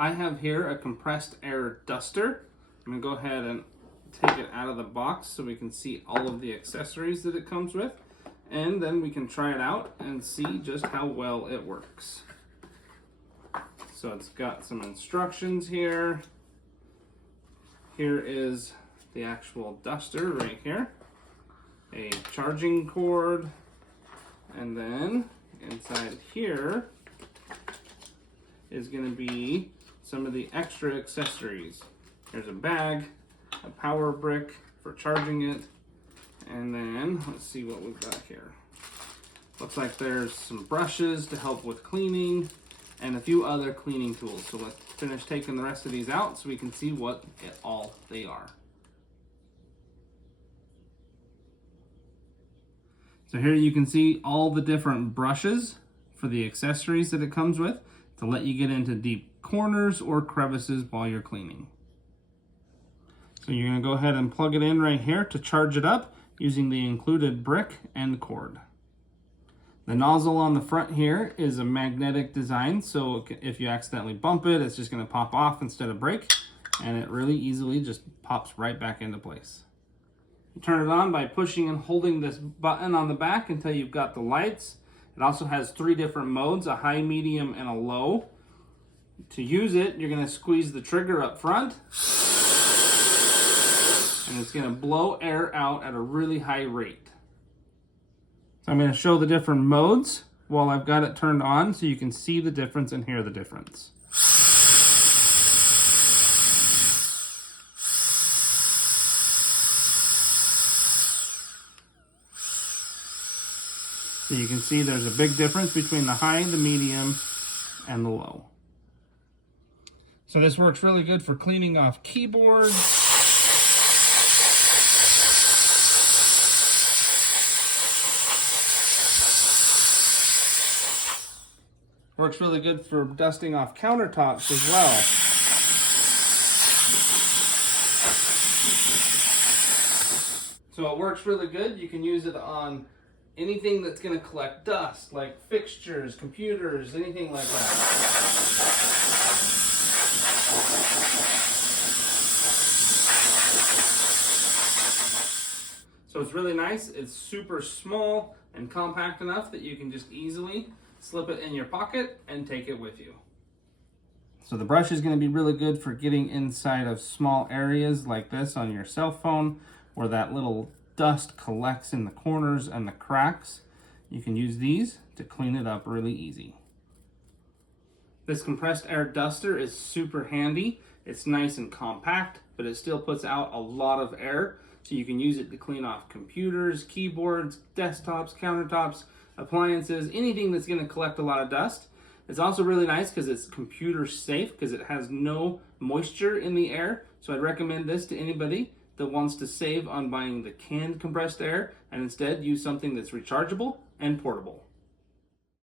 I have here a compressed air duster. I'm gonna go ahead and take it out of the box so we can see all of the accessories that it comes with, and then we can try it out and see just how well it works. So it's got some instructions here. Here is the actual duster right here, a charging cord, and then inside here is going to be some of the extra accessories. There's a bag, a power brick for charging it, and then let's see what we've got here. Looks like there's some brushes to help with cleaning and a few other cleaning tools. So let's finish taking the rest of these out so we can see what all they are. So here you can see all the different brushes for the accessories that it comes with to let you get into deep corners or crevices while you're cleaning. So you're going to go ahead and plug it in right here to charge it up using the included brick and cord. The nozzle on the front here is a magnetic design, so if you accidentally bump it, it's just going to pop off instead of break, and it really easily just pops right back into place. You turn it on by pushing and holding this button on the back until you've got the lights. It also has 3 different modes, a high, medium, and a low. To use it, you're going to squeeze the trigger up front, and it's going to blow air out at a really high rate. So I'm going to show the different modes while I've got it turned on so you can see the difference and hear the difference. So you can see there's a big difference between the high, the medium, and the low. So this works really good for cleaning off keyboards. Works really good for dusting off countertops as well. So it works really good. You can use it on anything that's going to collect dust, like fixtures, computers, anything like that. So it's really nice. It's super small and compact enough that you can just easily slip it in your pocket and take it with you. So the brush is going to be really good for getting inside of small areas like this on your cell phone where that little dust collects in the corners and the cracks. You can use these to clean it up really easy. This compressed air duster is super handy. It's nice and compact, but it still puts out a lot of air, so you can use it to clean off computers, keyboards, desktops, countertops, appliances, anything that's going to collect a lot of dust. It's also really nice because it's computer safe because it has no moisture in the air. So I'd recommend this to anybody that wants to save on buying the canned compressed air and instead use something that's rechargeable and portable.